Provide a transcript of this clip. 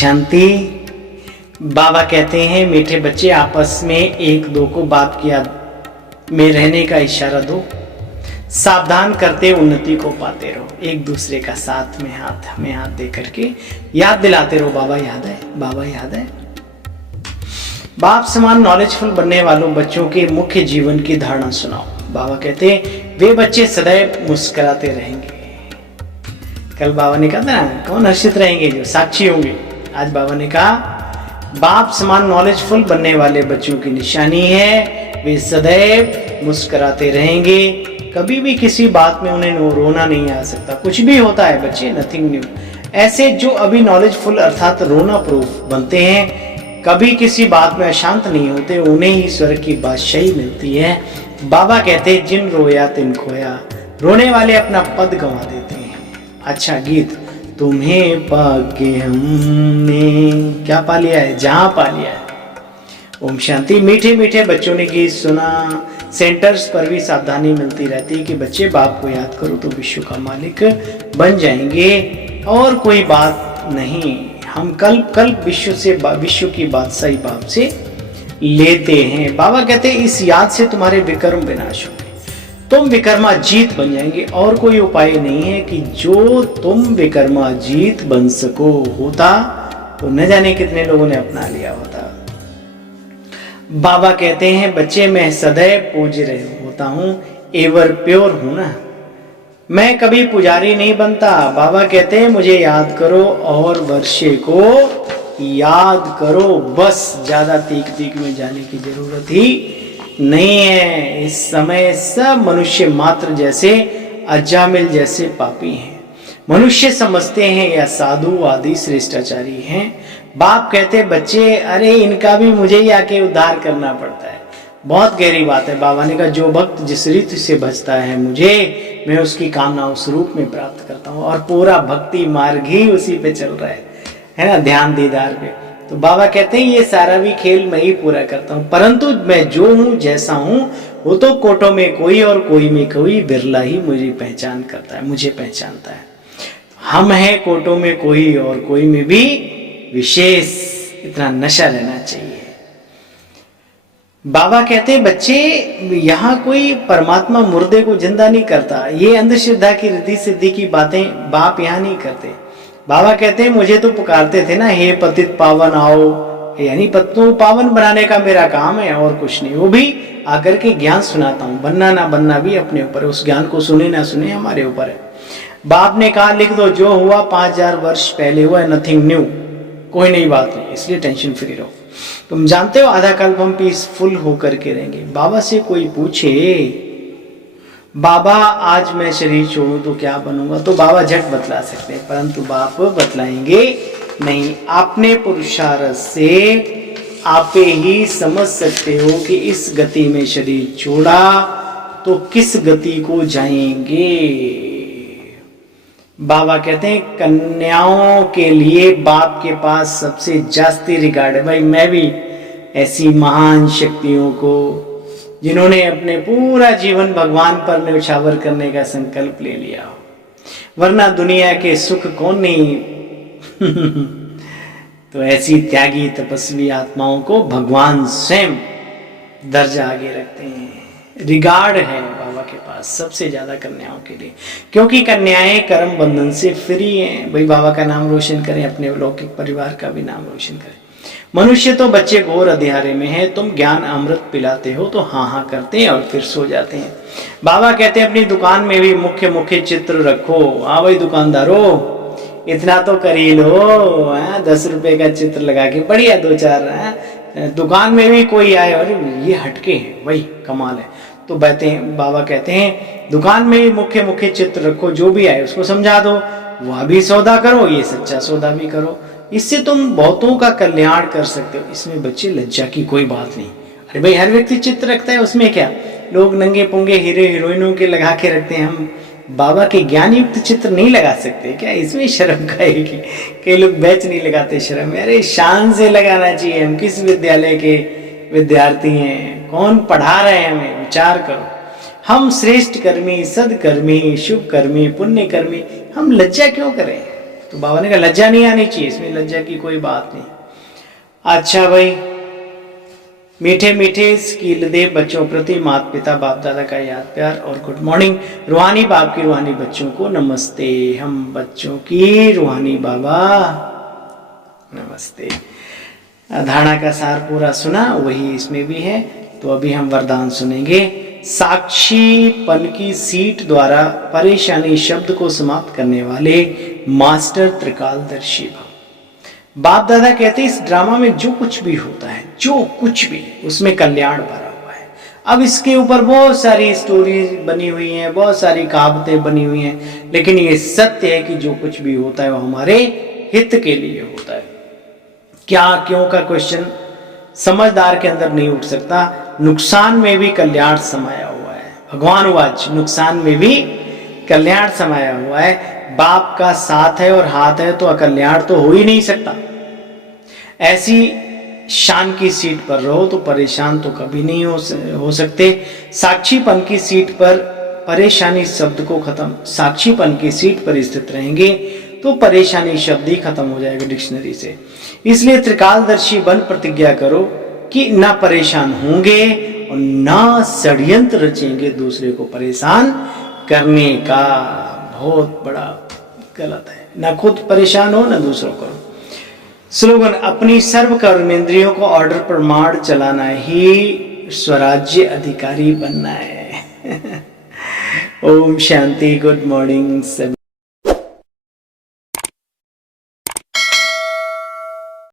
शांति। बाबा कहते हैं मीठे बच्चे आपस में एक दो को बाप की याद में रहने का इशारा दो, सावधान करते उन्नति को पाते रहो, एक दूसरे का साथ में हाथ दे करके याद दिलाते रहो, बाबा याद है, बाबा याद है। बाप समान नॉलेजफुल बनने वालों बच्चों के मुख्य जीवन की धारणा सुनाओ। बाबा कहते हैं वे बच्चे सदैव मुस्कुराते रहेंगे। कल बाबा ने कहा था ना, कौन हर्षित रहेंगे, जो साक्षी होंगे। आज बाबा ने कहा बाप समान नॉलेजफुल बनने वाले बच्चों की निशानी है वे सदैव मुस्कुराते रहेंगे, कभी भी किसी बात में उन्हें रोना नहीं आ सकता। कुछ भी होता है बच्चे, नथिंग न्यू। ऐसे जो अभी नॉलेजफुल अर्थात रोना प्रूफ बनते हैं, कभी किसी बात में अशांत नहीं होते, उन्हें ही स्वर्ग की बादशाही मिलती है। बाबा कहते हैं जिन रोया तिन खोया, रोने वाले अपना पद गंवा देते हैं। अच्छा गीत, तुम्हें पाके हमने क्या पा लिया है, जहां पा लिया है। ओम शांति। मीठे मीठे बच्चों ने गीत सुना। सेंटर्स पर भी सावधानी मिलती रहती है कि बच्चे बाप को याद करो तो विश्व का मालिक बन जाएंगे, और कोई बात नहीं। हम कल विश्व की बादशाही बाप से लेते हैं। बाबा कहते हैं इस याद से तुम्हारे विकर्म विनाश होंगे, तुम विकर्माजीत बन जाएंगे, और कोई उपाय नहीं है कि जो तुम विकर्माजीत बन सको। होता तो न जाने कितने लोगों ने अपना लिया होता। बाबा कहते हैं बच्चे मैं सदैव पूज रहे होता हूं, एवर प्योर हूं ना, मैं कभी पुजारी नहीं बनता। बाबा कहते हैं मुझे याद करो और वर्षे को याद करो, बस ज्यादा तीक में जाने की जरूरत ही नहीं है। इस समय सब मनुष्य मात्र जैसे अजामिल जैसे पापी हैं। मनुष्य समझते हैं या साधु आदि श्रेष्ठाचारी हैं। बाप कहते बच्चे अरे इनका भी मुझे ही आके उद्धार करना पड़ता है। बहुत गहरी बात है। बाबा ने कहा जो भक्त जिस रीति से भजता है मुझे, मैं उसकी कामना उस रूप में प्राप्त करता हूँ, और पूरा भक्ति मार्ग ही उसी पे चल रहा है ना, ध्यान दीदार पे। तो बाबा कहते हैं ये सारा भी खेल मैं ही पूरा करता हूँ, परंतु मैं जो हूँ जैसा हूँ वो तो कोटों में कोई और कोई में कोई, बिरला ही मुझे पहचान करता है, मुझे पहचानता है। हम हैं कोटों में कोई और कोई में भी विशेष, इतना नशा रहना चाहिए। बाबा कहते हैं बच्चे यहाँ कोई परमात्मा मुर्दे को जिंदा नहीं करता। ये अंधश्रद्धा की रिद्धि सिद्धि की बातें बाप यहाँ नहीं करते। बाबा कहते हैं मुझे तो पुकारते थे ना, हे पतित पावन आओ, यानी पत्तों पावन बनाने का मेरा काम है और कुछ नहीं। वो भी आकर के ज्ञान सुनाता हूँ, बनना ना बनना भी अपने ऊपर है, उस ज्ञान को सुने ना सुने हमारे ऊपर है। बाप ने कहा लिख दो जो हुआ 5000 वर्ष पहले हुआ, नथिंग न्यू, कोई नई बात नहीं, इसलिए टेंशन फ्री रहो। तुम जानते हो आधा कल्प हम पीसफुल होकर के रहेंगे। बाबा से कोई पूछे बाबा आज मैं शरीर छोड़ूं तो क्या बनूंगा, तो बाबा झट बतला सकते हैं, परंतु बाप बतलाएंगे नहीं। आपने पुरुषार्थ से आपे ही समझ सकते हो कि इस गति में शरीर छोड़ा तो किस गति को जाएंगे। बाबा कहते हैं कन्याओं के लिए बाप के पास सबसे जास्ती रिगार्ड है। भाई मैं भी ऐसी महान शक्तियों को जिन्होंने अपने पूरा जीवन भगवान पर न्यौछावर करने का संकल्प ले लिया, वरना दुनिया के सुख कौन नहीं तो ऐसी त्यागी तपस्वी आत्माओं को भगवान स्वयं दर्जा आगे रखते हैं। रिगार्ड है बाबा के पास सबसे ज्यादा कन्याओं के लिए, क्योंकि कन्याएं कर्म बंधन से फ्री हैं। भाई बाबा का नाम रोशन करें, अपने लौकिक परिवार का भी नाम रोशन करें। मनुष्य तो बच्चे घोर अंधियारे में है, तुम ज्ञान अमृत पिलाते हो तो हाँ हाँ करते हैं और फिर सो जाते हैं। बाबा कहते हैं अपनी दुकान में भी मुख्य चित्र रखो। हाँ भाई दुकानदारों इतना तो कर ही लो, 10 रुपए का चित्र लगा के बढ़िया 2-4 दुकान में भी कोई आए और ये हटके है, वही कमाल है। तो बाबा कहते हैं दुकान में भी मुख्य चित्र रखो, जो भी आए उसको समझा दो, वह भी सौदा करो, ये सच्चा सौदा भी करो, इससे तुम बहुतों का कल्याण कर सकते हो। इसमें बच्चे लज्जा की कोई बात नहीं। अरे भाई हर व्यक्ति चित्र रखता है, उसमें क्या, लोग नंगे पुंगे हीरो हीरोइनों के लगा के रखते हैं, हम बाबा के ज्ञान युक्त चित्र नहीं लगा सकते क्या? इसमें शर्म का है कि कई लोग बैच नहीं लगाते, शर्म। अरे शान से लगाना चाहिए। हम किस विद्यालय के विद्यार्थी हैं, कौन पढ़ा रहे हैं हमें, विचार करो। हम श्रेष्ठ कर्मी, सदकर्मी, शुभ कर्मी, पुण्य कर्मी, हम लज्जा क्यों करें? तो बाबा ने कहा लज्जा नहीं आनी चाहिए, इसमें लज्जा की कोई बात नहीं। अच्छा भाई, मीठे मीठे स्कील दे बच्चों प्रति माता पिता बाप दादा का याद प्यार और गुड मॉर्निंग। रूहानी बाप की रूहानी बच्चों को नमस्ते। हम बच्चों की रूहानी बाबा नमस्ते। धारणा का सार पूरा सुना, वही इसमें भी है। तो अभी हम वरदान सुनेंगे। साक्षीपन की सीट द्वारा परेशानी शब्द को समाप्त करने वाले मास्टर त्रिकालदर्शी भव। बाप दादा कहते हैं इस ड्रामा में जो कुछ भी होता है, जो कुछ भी, उसमें कल्याण भरा हुआ है। अब इसके ऊपर बहुत सारी स्टोरी बनी हुई हैं, बहुत सारी कहावतें बनी हुई हैं, लेकिन ये सत्य है कि जो कुछ भी होता है वो हमारे हित के लिए होता है। क्या क्यों का क्वेश्चन समझदार के अंदर नहीं उठ सकता। नुकसान में भी कल्याण समाया हुआ है। भगवान वाच, नुकसान में भी कल्याण समाया हुआ है। बाप का साथ है और हाथ है तो अकल्याण तो हो ही नहीं सकता। ऐसी शान की सीट पर रहो तो परेशान तो कभी नहीं हो सकते। साक्षीपन की सीट पर परेशानी शब्द को खत्म, साक्षीपन की सीट पर स्थित रहेंगे तो परेशानी शब्द ही खत्म हो जाएगा डिक्शनरी से। इसलिए त्रिकालदर्शी बन प्रतिज्ञा करो कि ना परेशान होंगे और ना षड्यंत्र रचेंगे दूसरे को परेशान करने का। बहुत बड़ा गलत है, ना खुद परेशान हो ना दूसरों को। स्लोगन, अपनी सर्व कर्मेंद्रियों को ऑर्डर प्रमाण चलाना ही स्वराज्य अधिकारी बनना है। ओम शांति। Good morning.